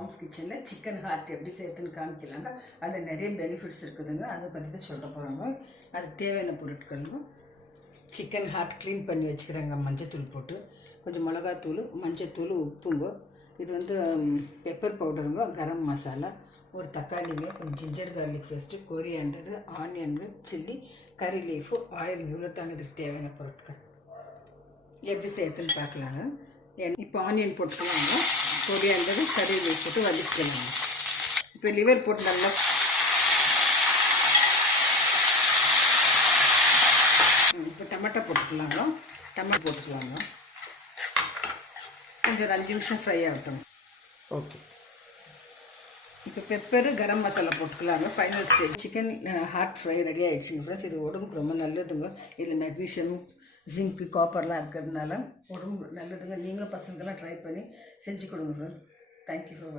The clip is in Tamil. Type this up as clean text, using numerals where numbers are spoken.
மாம்ஸ் கிச்சனில் சிக்கன் ஹார்ட் எப்படி சேர்த்துன்னு காமிக்கலாங்க. அதில் நிறைய பெனிஃபிட்ஸ் இருக்குதுங்க. அதை பற்றி தான் சொல்ல போகிறாங்க. அதுக்கு தேவையான பொருட்களுங்க, சிக்கன் ஹார்ட் க்ளீன் பண்ணி வச்சுக்கிறேங்க, மஞ்சத்தூள் போட்டு, கொஞ்சம் மிளகாத்தூள், மஞ்சத்தூள், உப்புங்க, இது வந்து பெப்பர் பவுடருங்க, கரம் மசாலா, ஒரு தக்காளிங்க, கொஞ்சம் ginger garlic paste, coriander, onion, chilli, curry leaf, oil, இவ்வளோ தாங்க இதுக்கு தேவையான பொருட்கள். எப்படி சேர்த்துன்னு பார்க்கலாங்க. இப்போ ஆனியன் போட்டுக்கலாங்க, கொரியாண்டரு, கறி லீஃப் போட்டு வதக்கிக்கலாங்க. இப்போ லிவர் போட்டு நல்லா இப்போ டமாட்டோ போட்டுக்கலாங்க, டமாட்டோ போட்டுக்கலாங்க, கொஞ்சம் ஒரு 5 நிமிஷம் ஃப்ரை ஆகட்டும். ஓகே, இப்போ பெப்பரு, கரம் மசாலா போட்டுக்கலாங்க. Final stage chicken heart fry ready ஆகிடுச்சுங்க ஃப்ரெண்ட்ஸ். இது உடம்புக்கு ரொம்ப நல்லதுங்க. இதில் மெக்னீஷியம், ஜிங்க்கு, காப்பர்லாம் இருக்கிறதுனால உடம்பு நல்லதுங்க. நீங்களும் பசங்கள்லாம் ட்ரை பண்ணி செஞ்சு கொடுங்க ஃப்ரெண்ட். தேங்க்யூ ஃபார் வாட்சிங்.